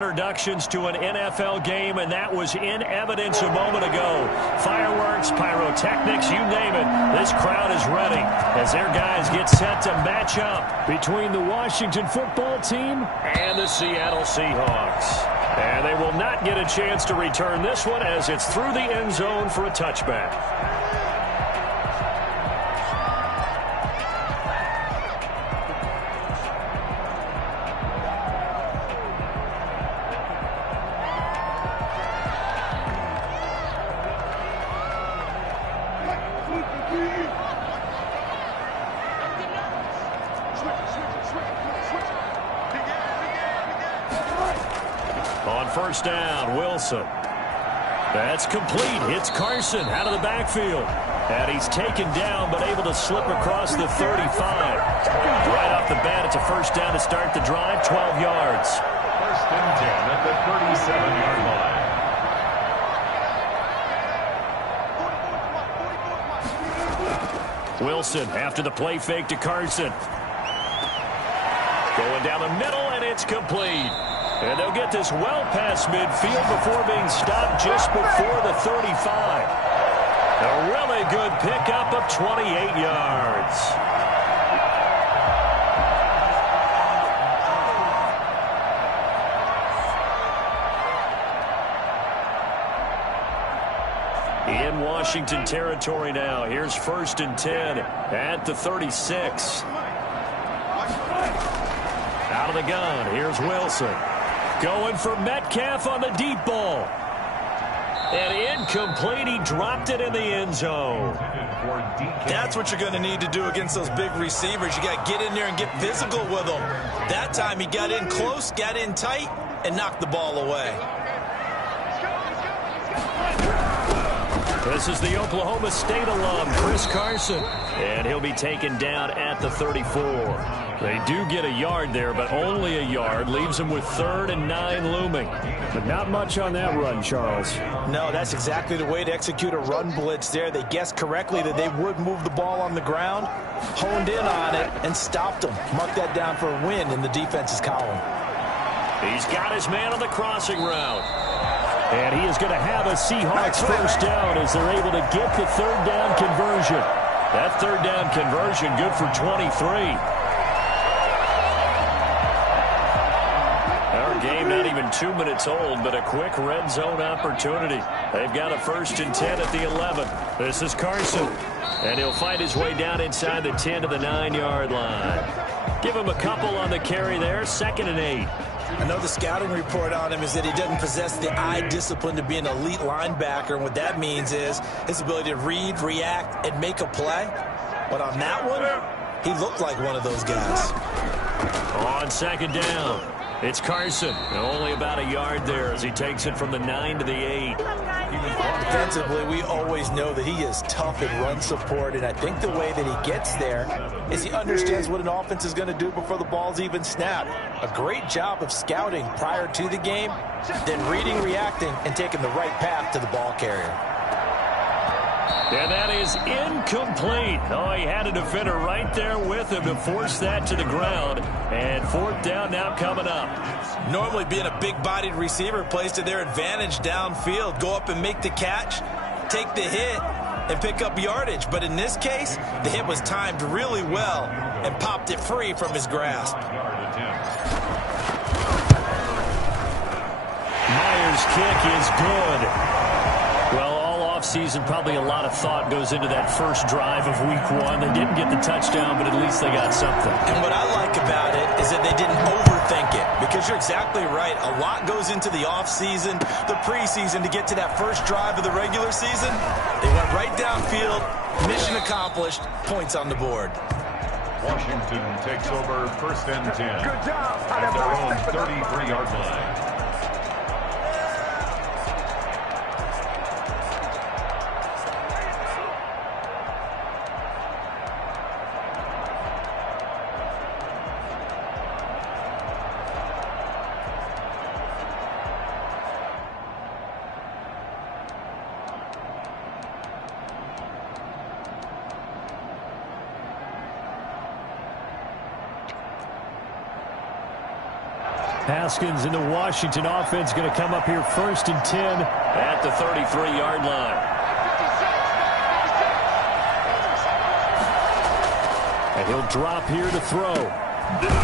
Introductions to an NFL game, and that was in evidence a moment ago. Fireworks, pyrotechnics, you name it. This crowd is ready as their guys get set to match up between the Washington football team and the Seattle Seahawks. And they will not get a chance to return this one as it's through the end zone for a touchback. On first down, Wilson. That's complete. It's Carson out of the backfield. And he's taken down but able to slip across the 35. Right off the bat, it's a first down to start the drive, 12 yards. First and 10 at the 37-yard line. Wilson after the play fake to Carson. Going down the middle, and it's complete. And they'll get this well past midfield before being stopped just before the 35. A really good pickup of 28 yards. In Washington territory now. Here's first and 10 at the 36. Out of the gun, here's Wilson. Going for Metcalf on the deep ball. And incomplete. He dropped it in the end zone. That's what you're going to need to do against those big receivers. You got to get in there and get physical with them. That time he got in close, got in tight, and knocked the ball away. This is the Oklahoma State alum, Chris Carson. And he'll be taken down at the 34. They do get a yard there, but only a yard. Leaves them with 3rd and 9 looming. But not much on that run, Charles. No, that's exactly the way to execute a run blitz there. They guessed correctly that they would move the ball on the ground, honed in on it, and stopped them. Mark that down for a win in the defense's column. He's got his man on the crossing route. And he is going to have a Seahawks first down as they're able to get the 3rd down conversion. That 3rd down conversion good for 23. Our game not even 2 minutes old, but a quick red zone opportunity. They've got a first and 10 at the 11. This is Carson. And he'll find his way down inside the 10 to the 9-yard line. Give him a couple on the carry there, 2nd and 8. I know the scouting report on him is that he doesn't possess the eye discipline to be an elite linebacker, and what that means is his ability to read, react, and make a play. But on that one, he looked like one of those guys. On 2nd down, it's Carson. Only about a yard there as he takes it from the 9 to the 8. Defensively, we always know that he is tough in run support, and I think the way that he gets there is he understands what an offense is going to do before the ball's even snapped. A great job of scouting prior to the game, then reading, reacting, and taking the right path to the ball carrier. And that is incomplete. Oh, he had a defender right there with him to force that to the ground. And 4th down now coming up. Normally being a big-bodied receiver plays to their advantage downfield. Go up and make the catch, take the hit, and pick up yardage. But in this case, the hit was timed really well and popped it free from his grasp. Myers' kick is good. Well, offseason, probably a lot of thought goes into that first drive of week 1. They didn't get the touchdown, but at least they got something. And what I like about it is that they didn't overthink it, because you're exactly right. A lot goes into the offseason, the preseason to get to that first drive of the regular season. They went right downfield, mission accomplished, points on the board. Washington takes over first and 10 at their own 33-yard line. Haskins in the Washington offense going to come up here 1st and 10 at the 33-yard line. And he'll drop here to throw.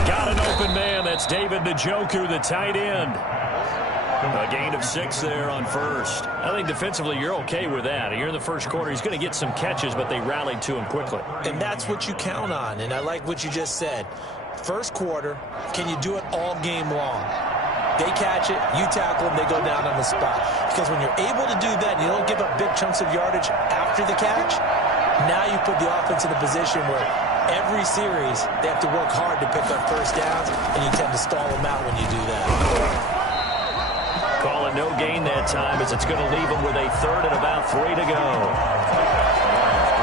Got an open man. That's David Njoku, the tight end. A gain of 6 there on first. I think defensively you're okay with that. You're in the first quarter. He's going to get some catches, but they rallied to him quickly. And that's what you count on, and I like what you just said. First quarter, can you do it all game long? They catch it, you tackle them, they go down on the spot. Because when you're able to do that and you don't give up big chunks of yardage after the catch, now you put the offense in a position where every series they have to work hard to pick up first downs, and you tend to stall them out when you do that. Call it no gain that time as it's going to leave them with a 3rd and about 3 to go.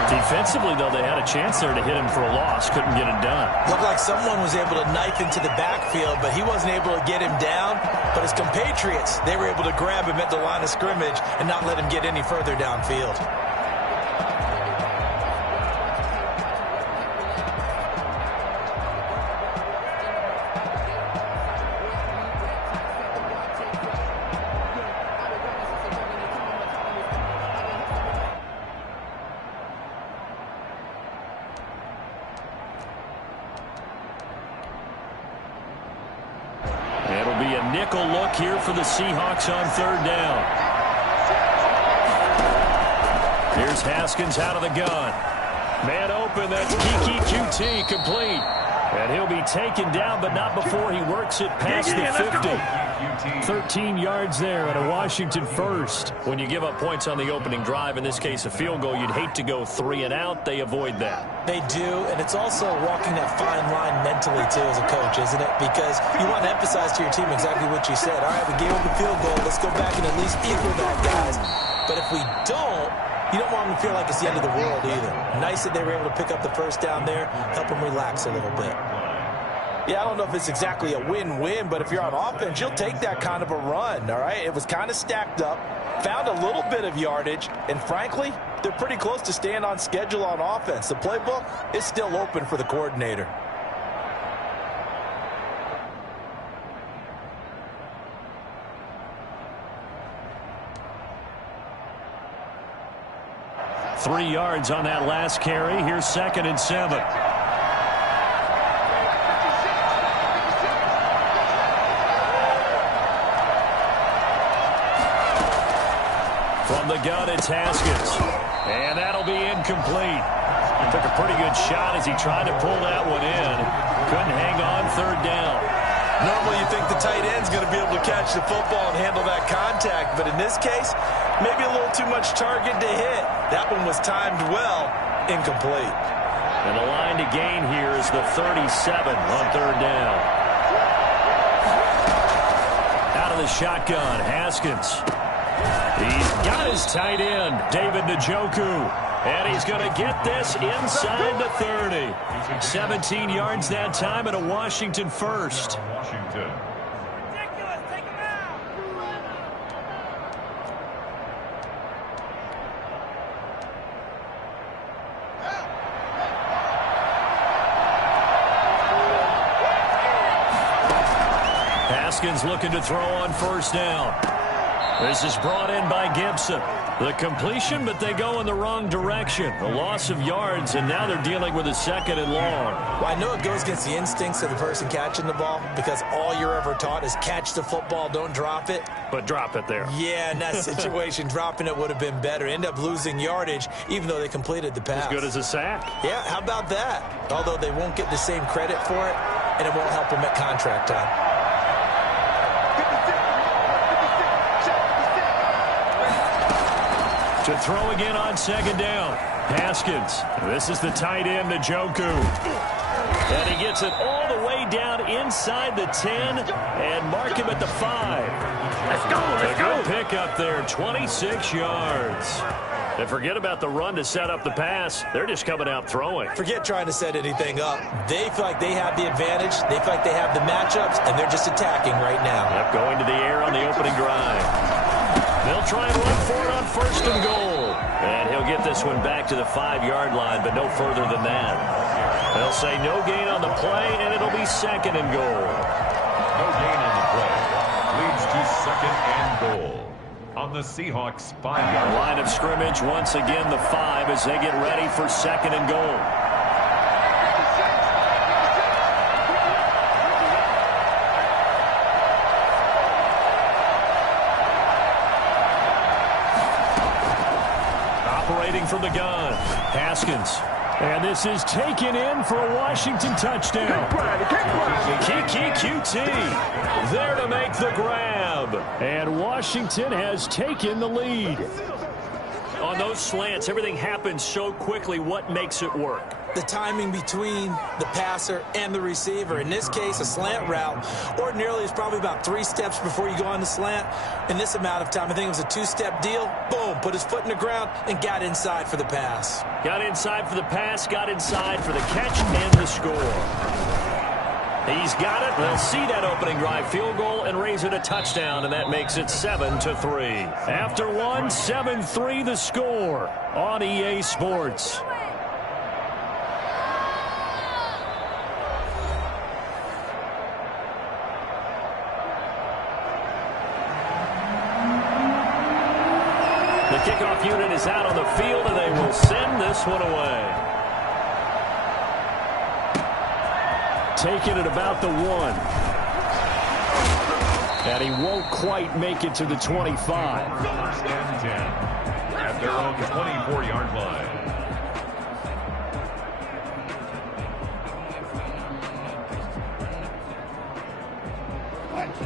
Defensively, though, they had a chance there to hit him for a loss. Couldn't get it done. Looked like someone was able to knife into the backfield, but he wasn't able to get him down. But his compatriots, they were able to grab him at the line of scrimmage and not let him get any further downfield. It'll be a nickel look here for the Seahawks on 3rd down. Here's Haskins out of the gun. Man open, that's Kiki QT complete. And he'll be taken down, but not before he works it past the 50. 13 yards there at a Washington first. When you give up points on the opening drive, in this case a field goal, you'd hate to go 3 and out. They avoid that. They do, and it's also walking that fine line mentally, too, as a coach, isn't it? Because you want to emphasize to your team exactly what you said. All right, we gave them the field goal. Let's go back and at least equal that, guys. But if we don't, you don't want them to feel like it's the end of the world either. Nice that they were able to pick up the first down there, help them relax a little bit. Yeah, I don't know if it's exactly a win-win, but if you're on offense, you'll take that kind of a run, all right? It was kind of stacked up, found a little bit of yardage, and frankly, they're pretty close to staying on schedule on offense. The playbook is still open for the coordinator. Three yards on that last carry. Here's 2nd and 7. From the gun, it's Haskins. And that'll be incomplete. Took a pretty good shot as he tried to pull that one in. Couldn't hang on 3rd down. Normally you think the tight end's going to be able to catch the football and handle that contact, but in this case, maybe a little too much target to hit. That one was timed well, incomplete. And the line to gain here is the 37 on 3rd down. Out of the shotgun, Haskins. He's got his tight end, David Njoku. And he's going to get this inside the 30. 17 yards that time and a Washington first. Washington. Haskins looking to throw on 1st down. This is brought in by Gibson. The completion, but they go in the wrong direction. A loss of yards, and now they're dealing with a 2nd and long. Well, I know it goes against the instincts of the person catching the ball because all you're ever taught is catch the football, don't drop it. But drop it there. Yeah, in that situation, dropping it would have been better. End up losing yardage, even though they completed the pass. As good as a sack. Yeah, how about that? Although they won't get the same credit for it, and it won't help them at contract time. To throw again on 2nd down. Haskins. This is the tight end, Njoku. And he gets it all the way down inside the 10 and mark him at the 5. Let's go, let's go. A good pick up there, 26 yards. And forget about the run to set up the pass. They're just coming out throwing. Forget trying to set anything up. They feel like they have the advantage. They feel like they have the matchups, and they're just attacking right now. Yep, going to the air on the opening drive. They'll try and run for it on 1st and goal. And he'll get this one back to the 5-yard line, but no further than that. They'll say no gain on the play, and it'll be 2nd and goal. No gain on the play. on the Seahawks 5-yard line of scrimmage. Once again, the 5 as they get ready for 2nd and goal. Operating from the gun, Haskins. And this is taken in for a Washington touchdown. Kiki QT there to make the grab. And Washington has taken the lead. On those slants, everything happens so quickly. What makes it work? The timing between the passer and the receiver. In this case, a slant route ordinarily is probably about 3 steps before you go on the slant. In this amount of time, I think it was a 2-step deal. Boom, put his foot in the ground and got inside for the pass. Got inside for the pass, got inside for the catch and the score. He's got it. They'll see that opening drive field goal and raise it a touchdown, and that makes it 7-3. After one, 7-3 the score on EA Sports. The kickoff unit is out on the field, and they will send this one away. Taking it about the 1. And he won't quite make it to the 25. 1st and 10 at their own 24-yard line.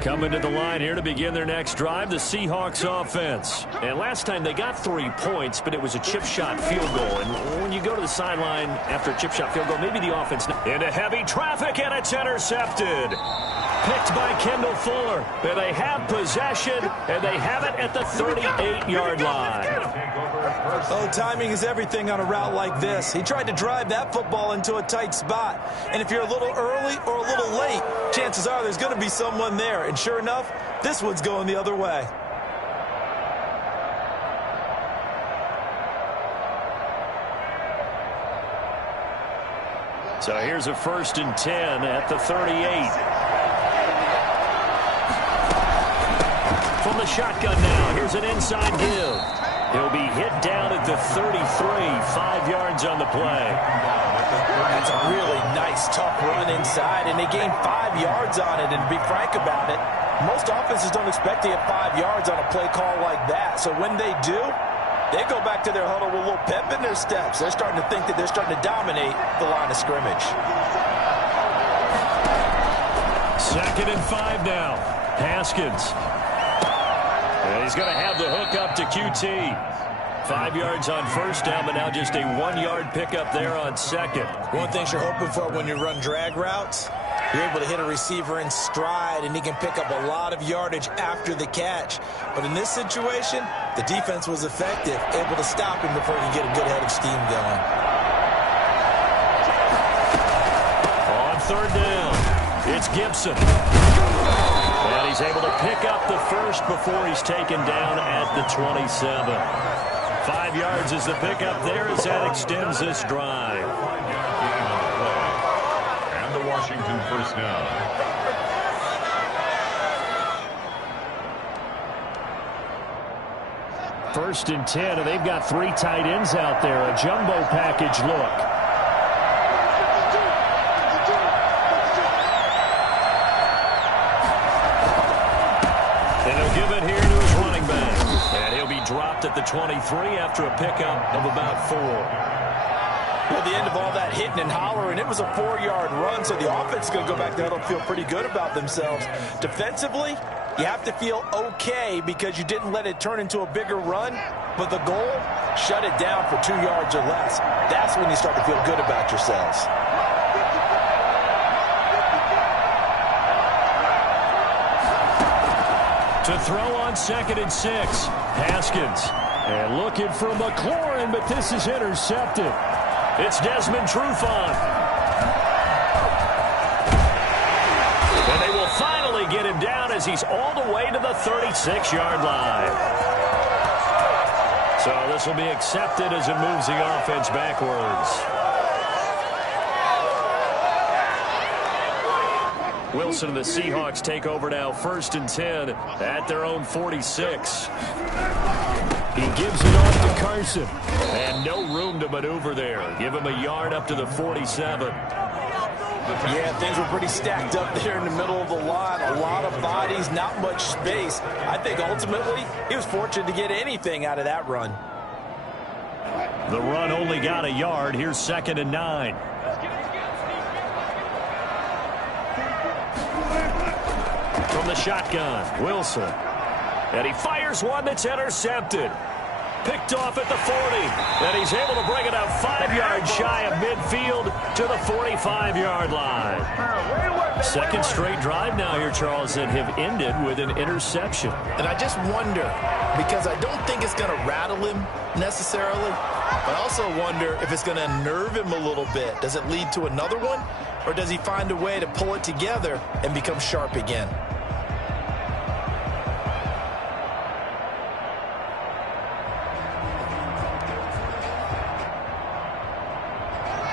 Coming to the line here to begin their next drive, the Seahawks offense. And last time they got 3 points, but it was a chip shot field goal. And when you go to the sideline after a chip shot field goal, maybe the offense into heavy traffic, and it's intercepted. Picked by Kendall Fuller. And they have possession, and they have it at the 38-yard line. Oh, timing is everything on a route like this. He tried to drive that football into a tight spot. And if you're a little early or a little late, chances are there's going to be someone there. And sure enough, this one's going the other way. So here's a 1st and 10 at the 38. From the shotgun now, here's an inside give. He'll be hit down at the 33, 5 yards on the play. That's a really nice, tough run inside, and they gained 5 yards on it. And to be frank about it, most offenses don't expect to get 5 yards on a play call like that. So when they do, they go back to their huddle with a little pep in their steps. They're starting to think that they're starting to dominate the line of scrimmage. 2nd and 5 now. Haskins. And he's going to have the hook up to QT. 5 yards on 1st down, but now just a 1-yard pickup there on 2nd. One thing you're hoping for when you run drag routes, you're able to hit a receiver in stride, and he can pick up a lot of yardage after the catch. But in this situation, the defense was effective, able to stop him before he can get a good head of steam going. On 3rd down, it's Gibson. And he's able to pick up the 1st before he's taken down at the 27. 5 yards is the pickup there as that extends this drive. And the Washington 1st down. 1st and 10, and they've got 3 tight ends out there. A jumbo package look. Give it here to his running back. And he'll be dropped at the 23 after a pickup of about 4. Well, the end of all that hitting and hollering, it was a 4-yard run, so the offense is going to go back there and feel pretty good about themselves. Defensively, you have to feel okay because you didn't let it turn into a bigger run, but the goal, shut it down for 2 yards or less. That's when you start to feel good about yourselves. To throw on 2nd and 6. Haskins. And looking for McLaurin, but this is intercepted. It's Desmond Trufant. And they will finally get him down as he's all the way to the 36-yard line. So this will be accepted as it moves the offense backwards. Wilson and the Seahawks take over now, 1st and 10 at their own 46. He gives it off to Carson. And no room to maneuver there. Give him a yard up to the 47. Yeah, things were pretty stacked up there in the middle of the line. A lot of bodies, not much space. I think ultimately he was fortunate to get anything out of that run. The run only got a yard. Here's 2nd and 9. From the shotgun, Wilson. And he fires one that's intercepted. Picked off at the 40. And he's able to bring it up 5 yards shy of midfield to the 45-yard line. Second straight drive now here, Charles, that have ended with an interception. And I just wonder, because I don't think it's going to rattle him necessarily, but I also wonder if it's going to unnerve him a little bit. Does it lead to another one? Or does he find a way to pull it together and become sharp again?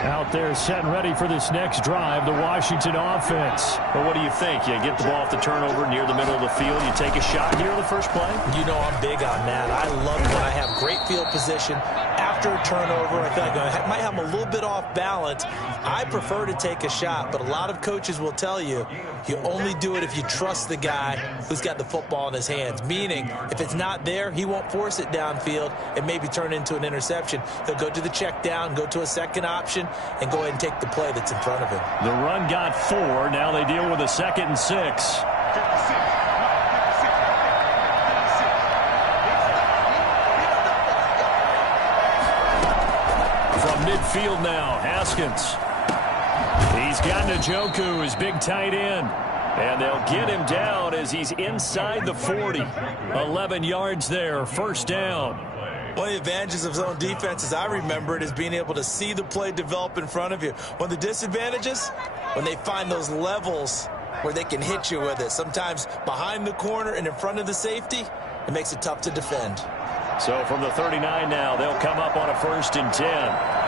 Out there set and ready for this next drive, the Washington offense. Well, what do you think? You get the ball off the turnover near the middle of the field. You take a shot here in the first play? You know I'm big on that. I love when I have great field position. After a turnover, I feel like I might have a little bit off balance. I prefer to take a shot, but a lot of coaches will tell you, you only do it if you trust the guy who's got the football in his hands. Meaning, if it's not there, he won't force it downfield and maybe turn into an interception. He'll go to the check down, go to a second option, and go ahead and take the play that's in front of him. The run got 4. Now they deal with a 2nd and 6. From midfield now, Haskins. He's got Njoku, his big tight end. And they'll get him down as he's inside the 40. 11 yards there, 1st down. One of the advantages of zone defense, as I remember it, is being able to see the play develop in front of you. One of the disadvantages, when they find those levels where they can hit you with it. Sometimes behind the corner and in front of the safety, it makes it tough to defend. So from the 39 now, they'll come up on a 1st and 10.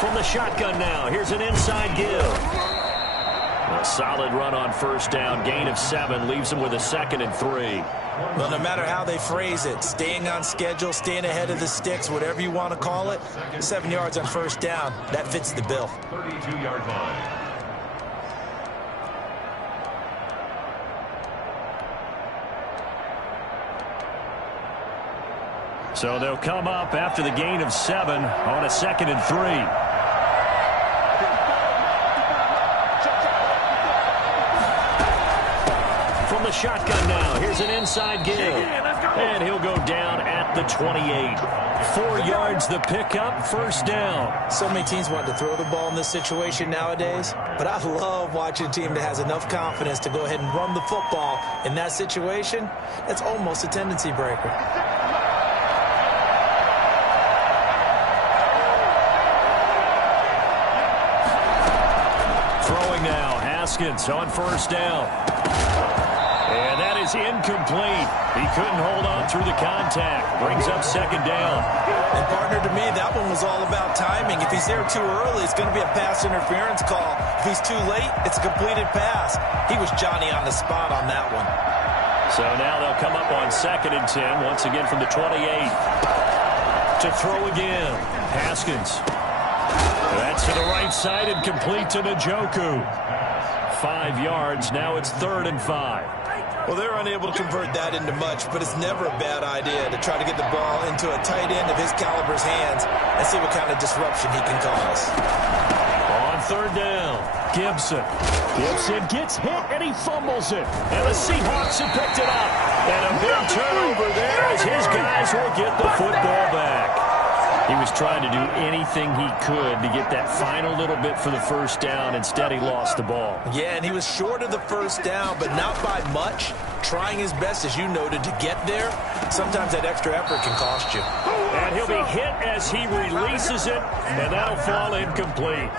From the shotgun now, here's an inside give. A solid run on 1st down. Gain of 7 leaves them with a 2nd and 3. Well, no matter how they phrase it, staying on schedule, staying ahead of the sticks, whatever you want to call it, 7 yards on 1st down, that fits the bill. 32-yard line. So they'll come up after the gain of 7 on a 2nd and 3. The shotgun now. Here's an inside give. And he'll go down at the 28. 4 yards the pickup, 1st down. So many teams want to throw the ball in this situation nowadays, but I love watching a team that has enough confidence to go ahead and run the football in that situation. That's almost a tendency breaker. Throwing now, Haskins on 1st down. And that is incomplete. He couldn't hold on through the contact. Brings up 2nd down. And partner, to me, that one was all about timing. If he's there too early, it's going to be a pass interference call. If he's too late, it's a completed pass. He was Johnny on the spot on that one. So now they'll come up on 2nd and 10, once again from the 28. To throw again, Haskins. That's to the right side and complete to Njoku. 5 yards, now it's 3rd and 5. Well, they're unable to convert that into much, but it's never a bad idea to try to get the ball into a tight end of his caliber's hands and see what kind of disruption he can cause. On 3rd down, Gibson. Gibson gets hit and he fumbles it. And the Seahawks have picked it up. And a big turnover there as his guys will get the football back. He was trying to do anything he could to get that final little bit for the 1st down. Instead, he lost the ball. Yeah, and he was short of the 1st down, but not by much. Trying his best, as you noted, to get there. Sometimes that extra effort can cost you. And he'll be hit as he releases it, and that'll fall incomplete.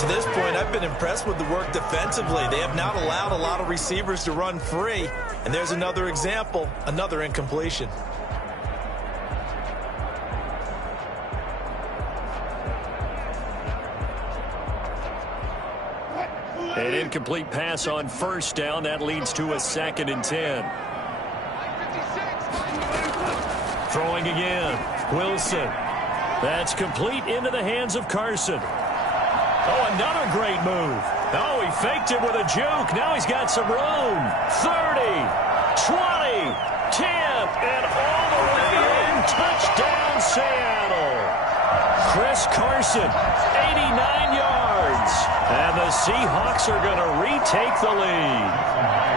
To this point, I've been impressed with the work defensively. They have not allowed a lot of receivers to run free. And there's another example, another incompletion. An incomplete pass on first down. That leads to a 2nd and 10. Throwing again. Wilson. That's complete into the hands of Carson. Oh, another great move. Oh, he faked it with a juke. Now he's got some room. 30, 20, 10, and all the way in. Touchdown, Seattle. Chris Carson, 89 yards. And the Seahawks are going to retake the lead.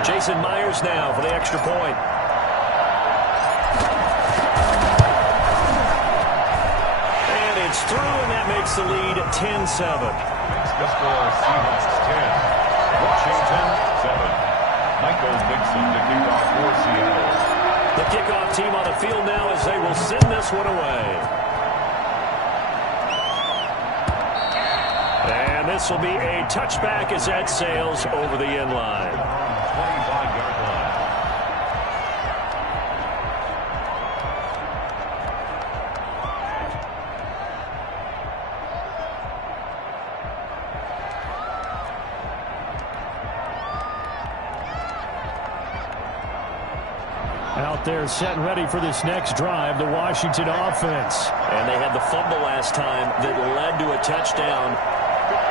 Jason Myers now for the extra point. And it's through, and that makes the lead 10-7. The score, Seahawks 10, Washington 7. Michael Mixon to kick off for Seattle. The kickoff team on the field now as they will send this one away. And this will be a touchback as that sails over the end line. 25-yard line. Out there set and ready for this next drive, the Washington offense. And they had the fumble last time that led to a touchdown.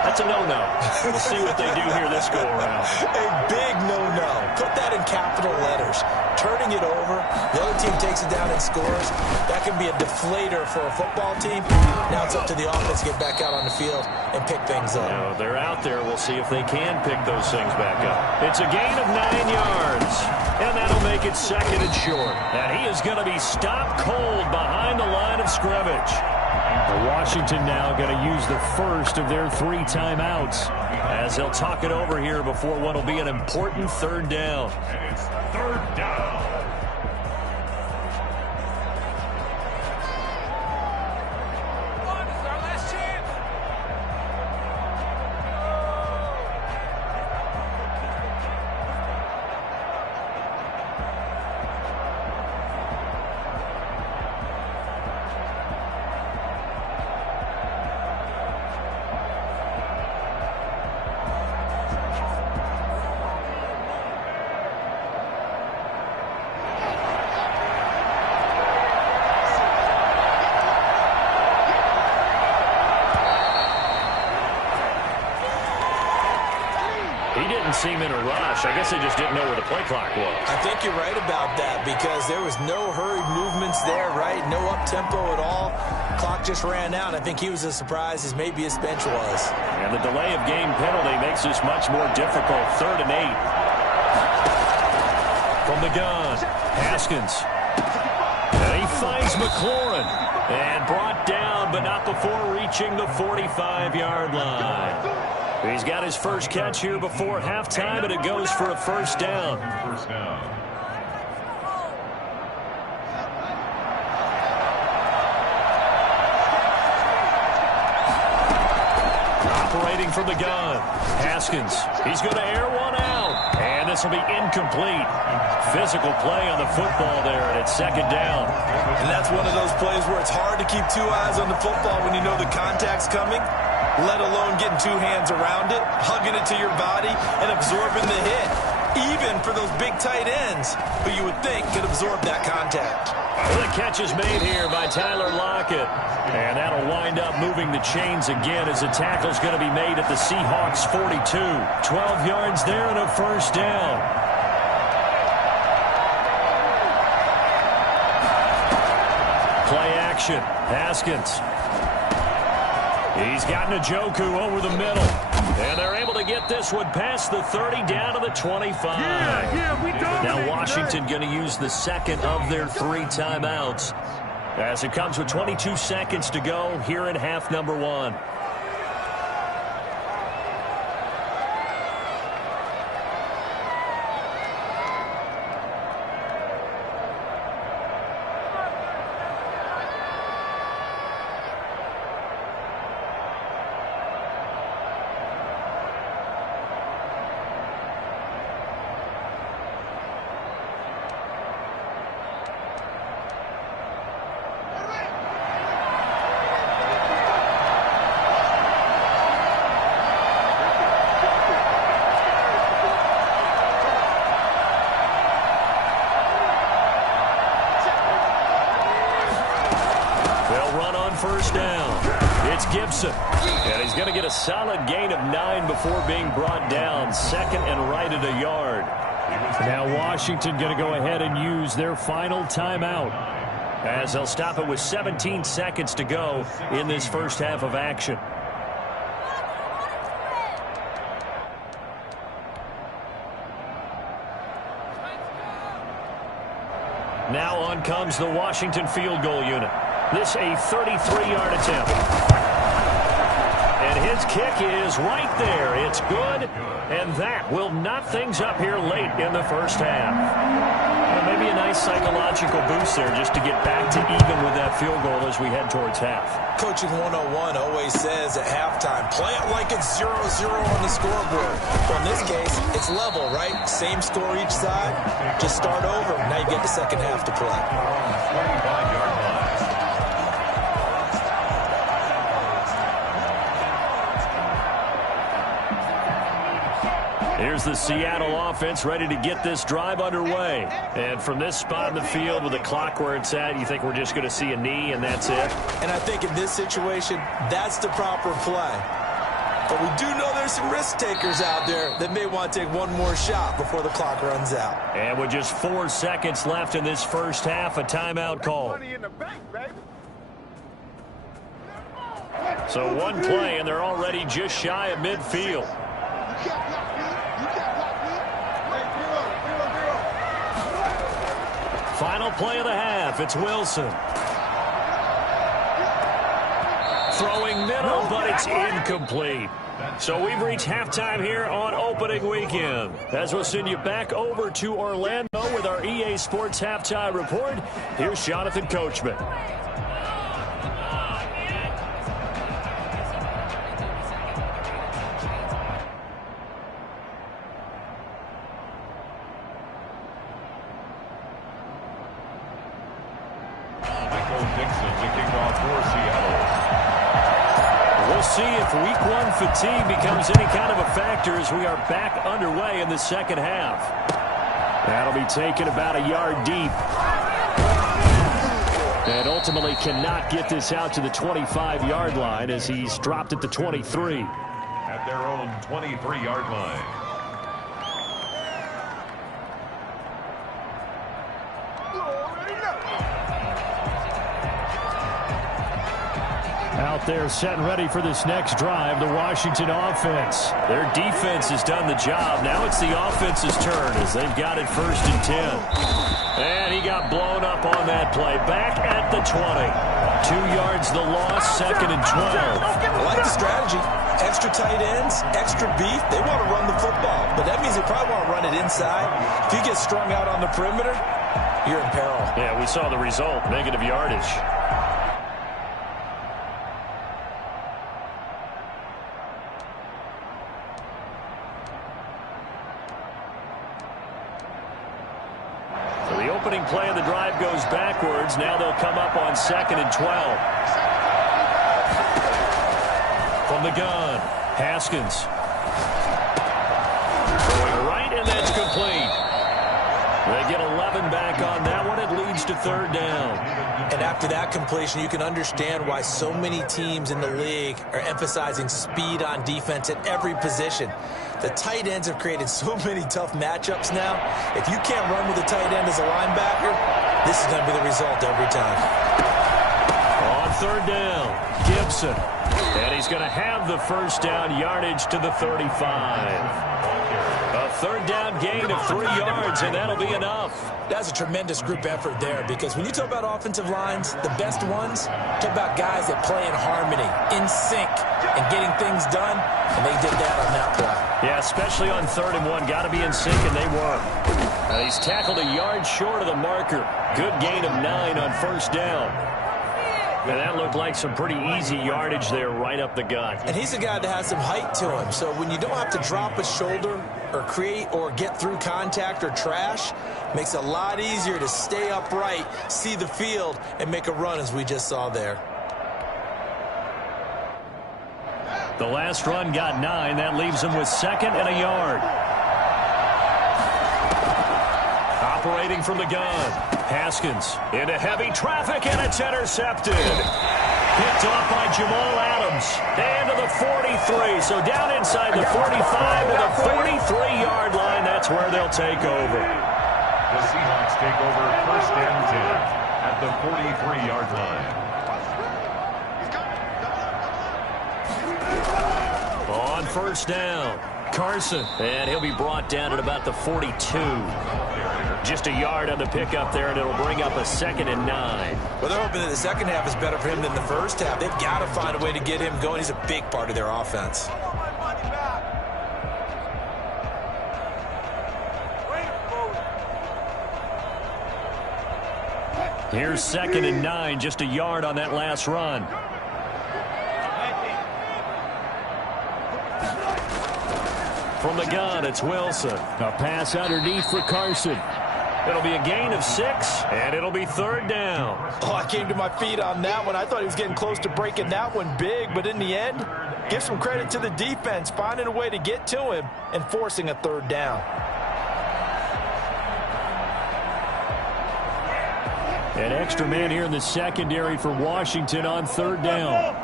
That's a no-no. We'll see what they do here this go-around. A big no-no. Put that in capital letters. Turning it over, the other team takes it down and scores. That can be a deflator for a football team. Now it's up to the offense to get back out on the field and pick things up. Now, they're out there. We'll see if they can pick those things back up. It's a gain of 9 yards. And that'll make it 2nd and short. And he is going to be stopped cold behind the line of scrimmage. Washington now going to use the first of their 3 timeouts as they'll talk it over here before what will be an important 3rd down. And it's 3rd down. Seem in a rush. I guess they just didn't know where the play clock was. I think you're right about that because there was no hurried movements there, right? No up-tempo at all. Clock just ran out. I think he was as surprised as maybe his bench was. And the delay of game penalty makes this much more difficult. 3rd and 8. From the gun, Haskins. And he finds McLaurin. And brought down, but not before reaching the 45-yard line. He's got his first catch here before halftime, and it goes for a 1st down. First down. Operating from the gun, Haskins. He's going to air one out, and this will be incomplete. Physical play on the football there, and it's 2nd down. And that's one of those plays where it's hard to keep 2 eyes on the football when you know the contact's coming, let alone getting 2 hands around it, hugging it to your body, and absorbing the hit. Even for those big tight ends, who you would think could absorb that contact. Well, the catch is made here by Tyler Lockett. And that'll wind up moving the chains again as the tackle's going to be made at the Seahawks 42. 12 yards there and a 1st down. Play action. Haskins. He's got Njoku over the middle. And they're able to get this one past the 30 down to the 25. Now Washington going to use the 2nd of their 3 timeouts as it comes with 22 seconds to go here in half number 1. Gibson. And he's going to get a solid gain of 9 before being brought down. Second and right at a yard. Now Washington going to go ahead and use their final timeout, as they'll stop it with 17 seconds to go in this first half of action. Now on comes the Washington field goal unit. This a 33-yard attempt. And his kick is right there. It's good, and that will knock things up here late in the first half. Well, maybe a nice psychological boost there just to get back to even with that field goal as we head towards half. Coaching 101 always says at halftime, play it like it's 0-0 on the scoreboard. Well, in this case, it's level, right? Same score each side. Just start over. Now you get the second half to play. 25-yard line. Here's the Seattle offense ready to get this drive underway. And from this spot in the field with the clock where it's at, you think we're just going to see a knee and that's it? And I think in this situation, that's the proper play. But we do know there's some risk takers out there that may want to take one more shot before the clock runs out. And with just 4 seconds left in this first half, a timeout call. So one play, and they're already just shy of midfield. Final play of the half. It's Wilson. Throwing middle, but it's incomplete. So we've reached halftime here on opening weekend. As we'll send you back over to Orlando with our EA Sports Halftime Report, here's Jonathan Coachman. See if week one fatigue becomes any kind of a factor as we are back underway in the second half. That'll be taken about a yard deep. And ultimately cannot get this out to the 25-yard line as he's dropped at the 23. At their own 23-yard line. Out there set and ready for this next drive, the Washington offense. Their defense has done the job. Now it's the offense's turn as they've got it 1st and 10. And he got blown up on that play. Back at the 20. 2 yards the loss, 2nd and 12. I like the strategy. Extra tight ends, extra beef. They want to run the football, but that means they probably want to run it inside. If you get strung out on the perimeter, you're in peril. Yeah, we saw the result, negative yardage. Opening play of the drive goes backwards. Now they'll come up on 2nd and 12. From the gun, Haskins. Going right, and that's complete. They get 11 back on that one. It leads to 3rd down. And after that completion, you can understand why so many teams in the league are emphasizing speed on defense at every position. The tight ends have created so many tough matchups now. If you can't run with a tight end as a linebacker, this is going to be the result every time. On 3rd down, Gibson. And he's going to have the 1st down, yardage to the 35. A 3rd down gain of 3 yards, and that'll be enough. That's a tremendous group effort there, because when you talk about offensive lines, the best ones, talk about guys that play in harmony, in sync, and getting things done, and they did that on that play. Yeah, especially on 3rd and 1. Got to be in sync, and they were. He's tackled a yard short of the marker. Good gain of 9 on 1st down. And that looked like some pretty easy yardage there right up the gut. And he's a guy that has some height to him. So when you don't have to drop a shoulder or create or get through contact or trash, makes it a lot easier to stay upright, see the field, and make a run as we just saw there. The last run got 9. That leaves him with 2nd and a yard. Operating from the gun. Haskins into heavy traffic, and it's intercepted. Picked off by Jamal Adams. And to the 43. So down inside the 45 to the 43-yard line. That's where they'll take over. The Seahawks take over first and 10 at the 43-yard line. On first down, Carson. And he'll be brought down at about the 42. Just a yard on the pickup there, and it'll bring up a 2nd and 9. Well, they're hoping that the second half is better for him than the first half. They've got to find a way to get him going. He's a big part of their offense. Here's 2nd and 9, just a yard on that last run. From the gun, it's Wilson. A pass underneath for Carson. It'll be a gain of 6, and it'll be 3rd down. Oh, I came to my feet on that one. I thought he was getting close to breaking that one big, but in the end, give some credit to the defense, finding a way to get to him and forcing a 3rd down. An extra man here in the secondary for Washington on 3rd down.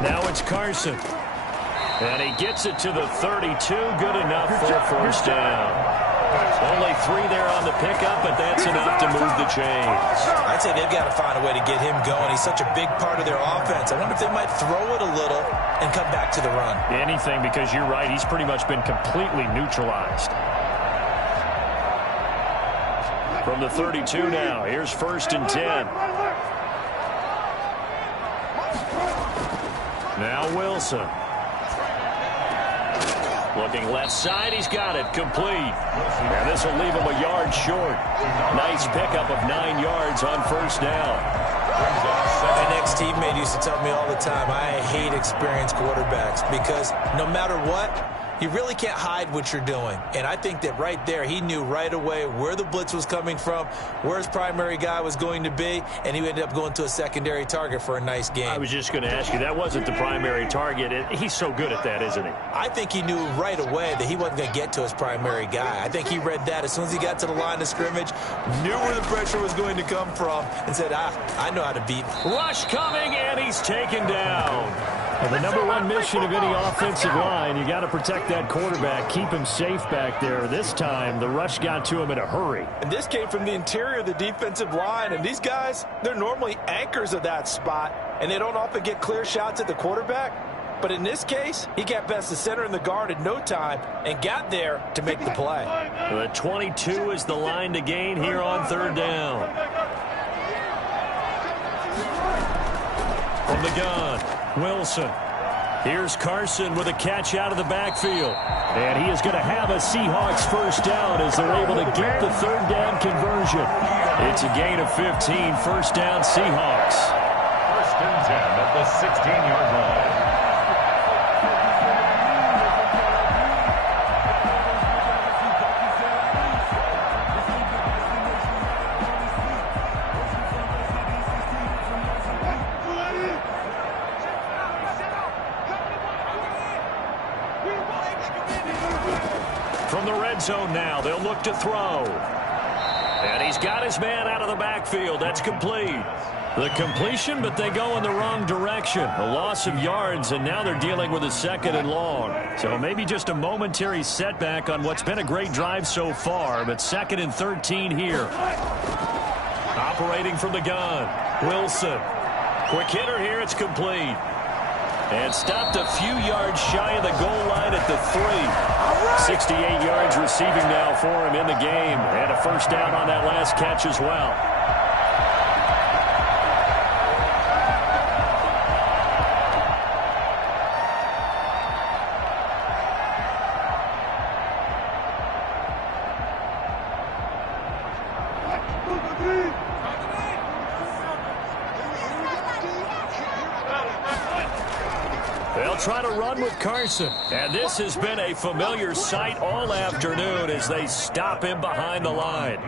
Now it's Carson. And he gets it to the 32. Good enough for a first down. Only 3 there on the pickup, but that's enough to move the chains. I'd say they've got to find a way to get him going. He's such a big part of their offense. I wonder if they might throw it a little and come back to the run. Anything, because you're right. He's pretty much been completely neutralized. From the 32 now, here's 1st and 10. Now Wilson. Looking left side, he's got it, complete. And this will leave him a yard short. Nice pickup of 9 yards on first down. My next teammate used to tell me all the time, I hate experienced quarterbacks because no matter what, you really can't hide what you're doing. And I think that right there, he knew right away where the blitz was coming from, where his primary guy was going to be, and he ended up going to a secondary target for a nice game. I was just going to ask you, that wasn't the primary target. He's so good at that, isn't he? I think he knew right away that he wasn't going to get to his primary guy. I think he read that as soon as he got to the line of scrimmage, knew where the pressure was going to come from, and said, I know how to beat. Rush coming, and he's taken down. Well, the number one mission of any offensive line, you got to protect that quarterback, keep him safe back there. This time, the rush got to him in a hurry. And this came from the interior of the defensive line. And these guys, they're normally anchors of that spot, and they don't often get clear shots at the quarterback. But in this case, he got past the center and the guard in no time and got there to make the play. The 22 is the line to gain here on 3rd down. From the gun, Wilson. Here's Carson with a catch out of the backfield. And he is going to have a Seahawks first down as they're able to get the 3rd down conversion. It's a gain of 15, first down Seahawks. 1st and 10 at the 16-yard line. From the red zone now, they'll look to throw. And he's got his man out of the backfield. That's complete. The completion, but they go in the wrong direction. A loss of yards, and now they're dealing with a 2nd and long. So maybe just a momentary setback on what's been a great drive so far, but 2nd and 13 here. Operating from the gun, Wilson. Quick hitter here, it's complete. And stopped a few yards shy of the goal line at the 3. 68 yards receiving now for him in the game. And a first down on that last catch as well. They'll try to run with Carson. And this has been a familiar sight all afternoon as they stop him behind the line.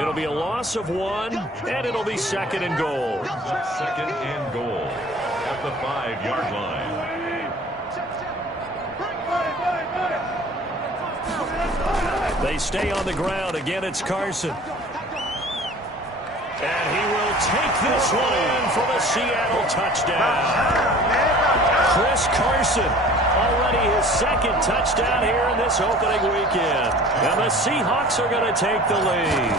It'll be a loss of 1, and it'll be 2nd and goal. 2nd and goal at the 5-yard line. They stay on the ground. Again, it's Carson. And he will take this one in for the Seattle touchdown. Chris Carson, already his second touchdown here in this opening weekend. And the Seahawks are going to take the lead.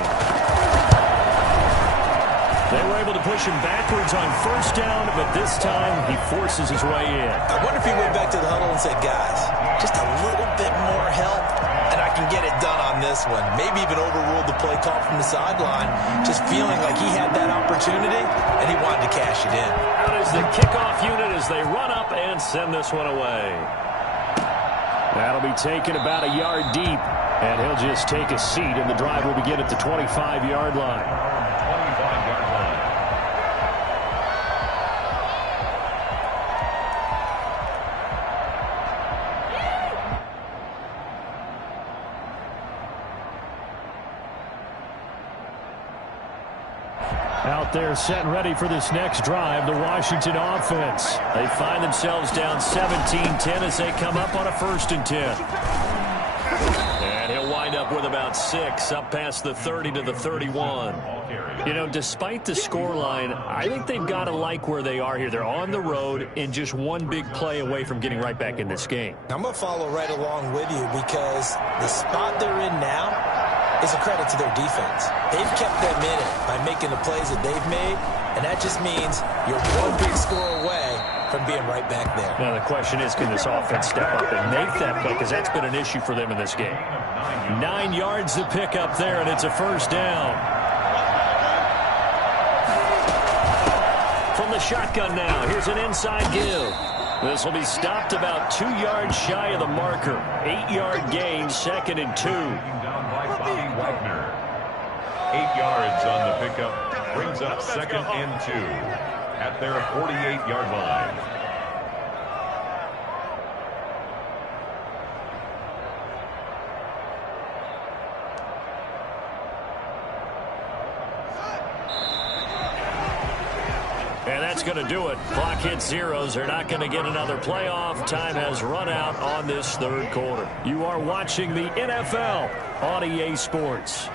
They were able to push him backwards on first down, but this time he forces his way in. I wonder if he went back to the huddle and said, guys, just a little bit more help, and I can get it done on this one. Maybe even overruled the play call from the sideline, just feeling like he had that opportunity, and he wanted to cash it in. Out is the kickoff unit as they run up and send this one away. That'll be taken about a yard deep, and he'll just take a seat, and the drive will begin at the 25-yard line. 25-yard line. Out there set and ready for this next drive, the Washington offense. They find themselves down 17-10 as they come up on a 1st and 10. And he'll wind up with about 6 up past the 30 to the 31. You know, despite the scoreline, I think they've got to like where they are here. They're on the road and just one big play away from getting right back in this game. I'm going to follow right along with you because the spot they're in now is a credit to their defense. They've kept them in it by making the plays that they've made, and that just means you're one big score away from being right back there. Now the question is, can this offense step up and make that play? Because that's been an issue for them in this game. 9 yards to pick up there, and it's a 1st down. From the shotgun now, here's an inside give. This will be stopped about 2 yards shy of the marker. 8-yard gain, 2nd and 2. Bobby Wagner. 8 yards on the pickup. Brings up 2nd and 2 at their 48-yard line. And that's going to do it. Clock hits zeros. They're not going to get another playoff. Time has run out on this 3rd quarter. You are watching the NFL on EA Sports.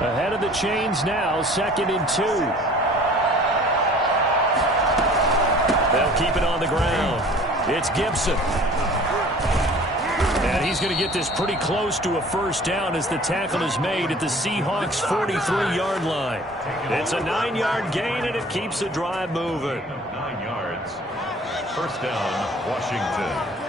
Ahead of the chains now, 2nd and 2. They'll keep it on the ground. It's Gibson. And he's going to get this pretty close to a 1st down as the tackle is made at the Seahawks' 43-yard line. It's a 9-yard gain, and it keeps the drive moving. 9 yards. 1st down, Washington.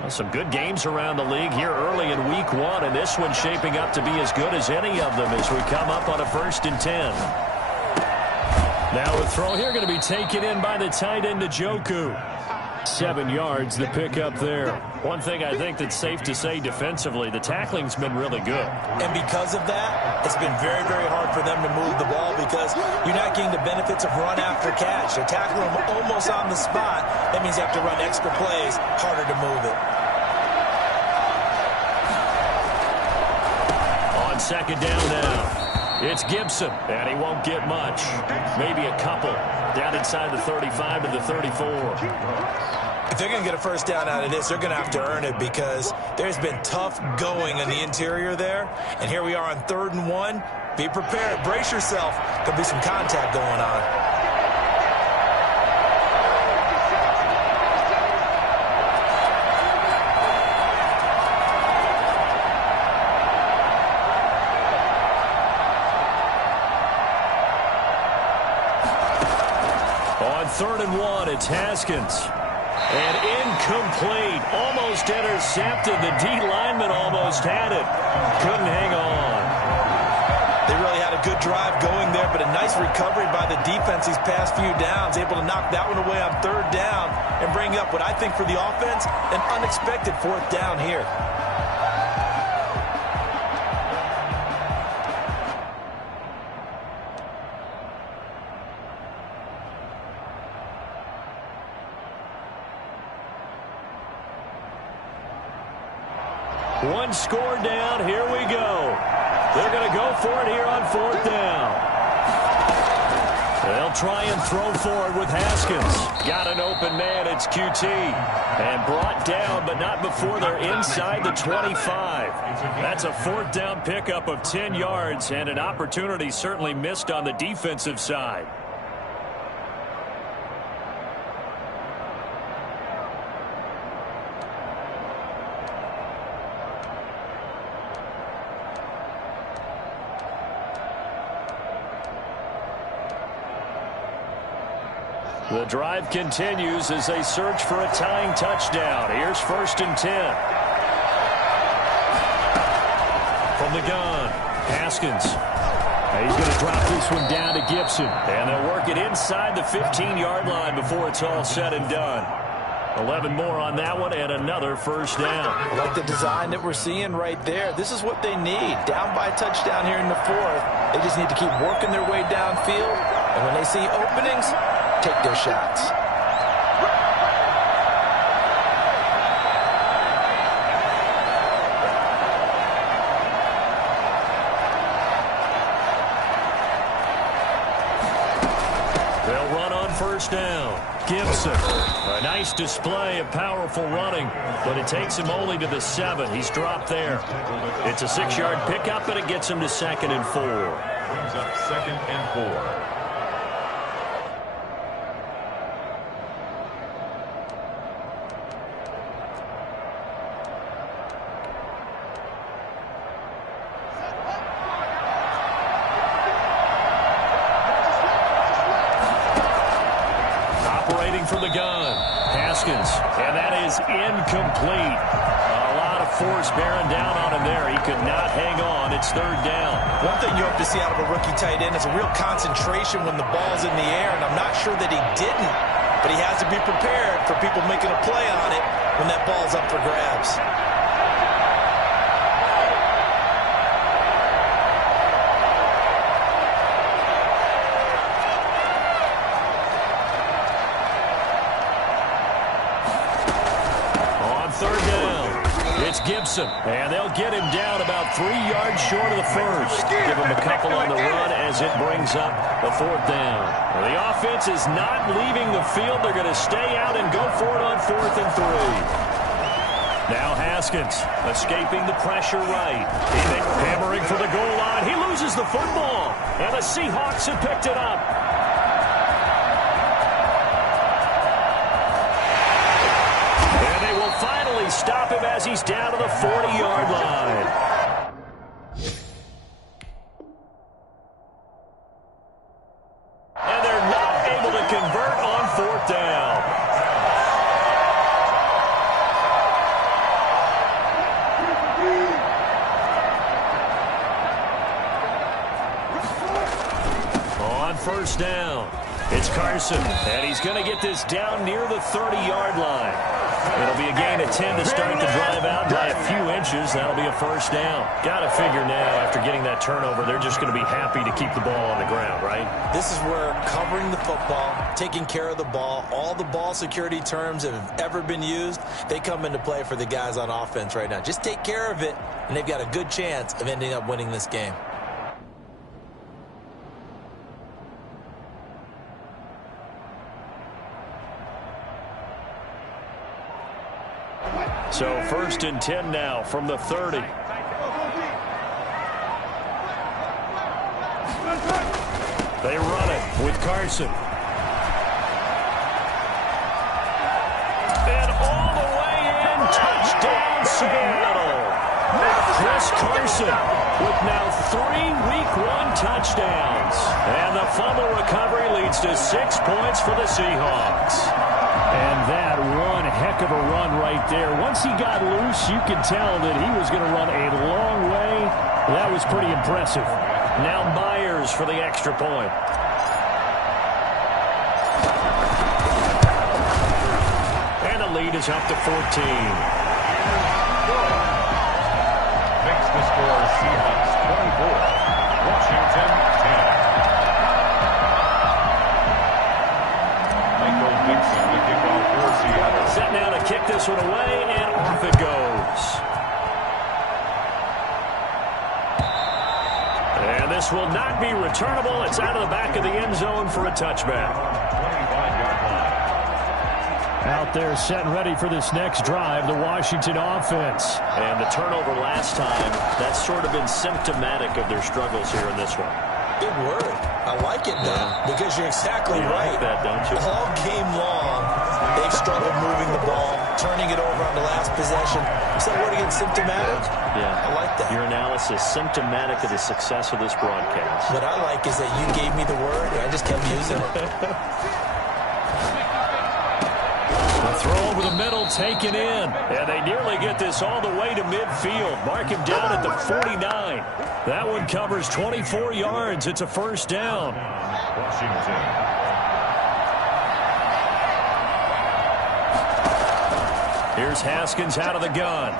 Well, some good games around the league here early in week 1, and this one's shaping up to be as good as any of them as we come up on a 1st and 10. Now a throw here going to be taken in by the tight end Njoku. 7 yards the pick up there. One thing I think that's safe to say defensively, the tackling's been really good. And because of that, it's been very, very hard for them to move the ball because you're not getting the benefits of run after catch. They're tackling them almost on the spot. That means you have to run extra plays, harder to move it. On 2nd down now, it's Gibson, and he won't get much. Maybe a couple. Down inside the 35 to the 34. If they're going to get a 1st down out of this, they're going to have to earn it because there's been tough going in the interior there. And here we are on 3rd and 1. Be prepared. Brace yourself. There'll be some contact going on. On 3rd and 1, it's Haskins. And incomplete. Almost intercepted. The D lineman almost had it. Couldn't hang on. They really had a good drive going there, but a nice recovery by the defense these past few downs. Able to knock that one away on third down and bring up what I think for the offense, an unexpected fourth down here. One score down. Here we go. They're going to go for it here on fourth down. They'll try and throw forward with Haskins. Got an open man. It's QT. And brought down, but not before they're inside the 25. That's a fourth down pickup of 10 yards and an opportunity certainly missed on the defensive side. The drive continues as they search for a tying touchdown. Here's 1st and 10. From the gun, Haskins. He's going to drop this one down to Gibson. And they'll work it inside the 15-yard line before it's all said and done. 11 more on that one and another first down. I like the design that we're seeing right there. This is what they need. Down by a touchdown here in the fourth. They just need to keep working their way downfield. And when they see openings, take their shots. They'll run on first down. Gibson. A nice display of powerful running, but it takes him only to the 7. He's dropped there. It's a 6-yard pickup, and it gets him to 2nd and 4. Brings up 2nd and 4. From the gun, Haskins, and that is incomplete. A lot of force bearing down on him there. He could not hang on. It's 3rd down. One thing you hope to see out of a rookie tight end is a real concentration when the ball's in the air, and I'm not sure that he didn't, but he has to be prepared for people making a play on it when that ball's up for grabs. Gibson, and they'll get him down about 3 yards short of the first. Give him a couple on the run as it brings up the 4th down. Well, the offense is not leaving the field. They're going to stay out and go for it on 4th and 3. Now Haskins escaping the pressure right. Hammering for the goal line. He loses the football, and the Seahawks have picked it up. Finally stop him as he's down to the 40-yard line. And they're not able to convert on 4th down. On 1st down, it's Carson, and he's going to get this down near the 30-yard line. It'll be a gain of 10 to start the drive out by a few inches. That'll be a 1st down. Got to figure now, after getting that turnover, they're just going to be happy to keep the ball on the ground, right? This is where covering the football, taking care of the ball, all the ball security terms that have ever been used, they come into play for the guys on offense right now. Just take care of it, and they've got a good chance of ending up winning this game. So 1st and 10 now from the 30. They run it with Carson. And all the way in, touchdown Seattle. Chris Carson with now 3 Week 1 touchdowns. And the fumble recovery leads to 6 points for the Seahawks. And that one heck of a run right there. Once he got loose, you could tell that he was going to run a long way. That was pretty impressive. Now Myers for the extra point. And the lead is up to 14. Makes the score Seahawks 24, Washington 10. Michael Mixon to kick off for Seattle. Set now to kick this one away, and off it goes. And this will not be returnable. It's out of the back of the end zone for a touchback. 25-yard line. Out there set and ready for this next drive, the Washington offense. And the turnover last time, that's sort of been symptomatic of their struggles here in this one. Good word. I like it now because you're exactly right. Like that, don't you? All game long, they've struggled moving the ball, turning it over on the last possession. Is that word again, symptomatic? Yeah. I like that. Your analysis, symptomatic of the success of this broadcast. What I like is that you gave me the word, and I just kept using it. The throw over the middle, taken in. And they nearly get this all the way to midfield. Mark him down at the 49. That one covers 24 yards. It's a first down. Washington. Here's Haskins out of the gun.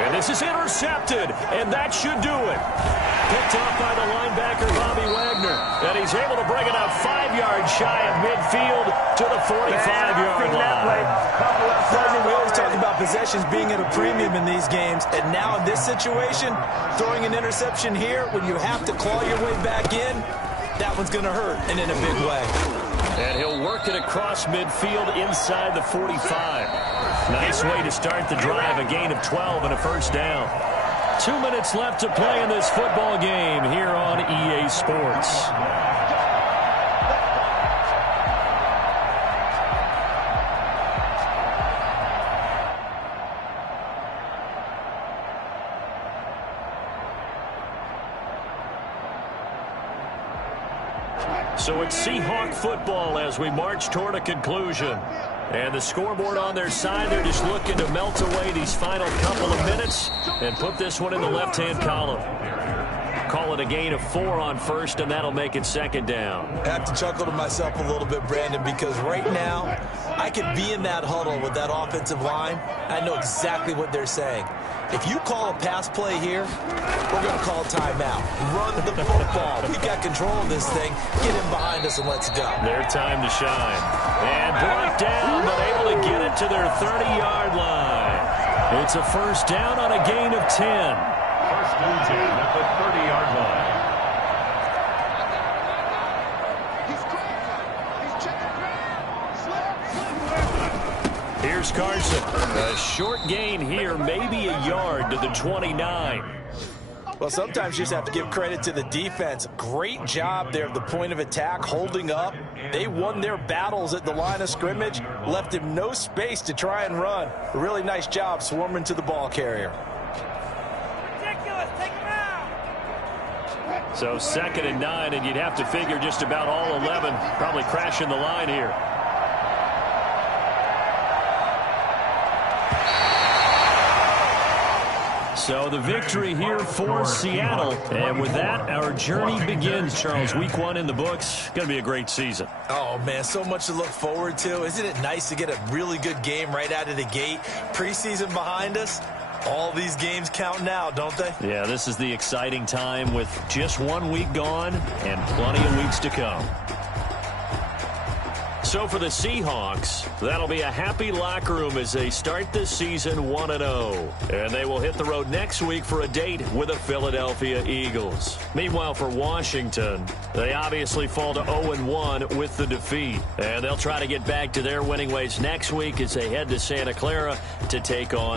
And this is intercepted. And that should do it. Picked off by the linebacker, Bobby Wagner. And he's able to bring it up 5 yards shy of midfield to the 45-yard line. We always talk about possessions being at a premium in these games. And now in this situation, throwing an interception here when you have to claw your way back in, that one's going to hurt, and in a big way. And he'll work it across midfield inside the 45. Nice way to start the drive, a gain of 12 and a first down. 2 minutes left to play in this football game here on EA Sports. So it's Seahawk football as we march toward a conclusion. And the scoreboard on their side, they're just looking to melt away these final couple of minutes and put this one in the left-hand column. Call it a gain of 4 on first, and that'll make it second down. I have to chuckle to myself a little bit, Brandon, because right now I could be in that huddle with that offensive line. I know exactly what they're saying. If you call a pass play here, we're going to call timeout. Run the football. We got control of this thing. Get him behind us and let's go. Their time to shine. And brought down, but able to get it to their 30-yard line. It's a first down on a gain of 10. First and 10 at the 30-yard line. Here's Carson. A short gain here, maybe a yard to the 29. Well, sometimes you just have to give credit to the defense. Great job there at the point of attack, holding up. They won their battles at the line of scrimmage, left him no space to try and run. A really nice job swarming to the ball carrier. So 2nd and 9, and you'd have to figure just about all 11 probably crashing the line here. So the victory here for Seattle. And with that, our journey begins, Charles. Week 1 in the books. Going to be a great season. Oh, man, so much to look forward to. Isn't it nice to get a really good game right out of the gate? Preseason behind us. All these games count now, don't they? Yeah, this is the exciting time with just 1 week gone and plenty of weeks to come. So for the Seahawks, that'll be a happy locker room as they start the season 1-0. And they will hit the road next week for a date with the Philadelphia Eagles. Meanwhile, for Washington, they obviously fall to 0-1 with the defeat. And they'll try to get back to their winning ways next week as they head to Santa Clara to take on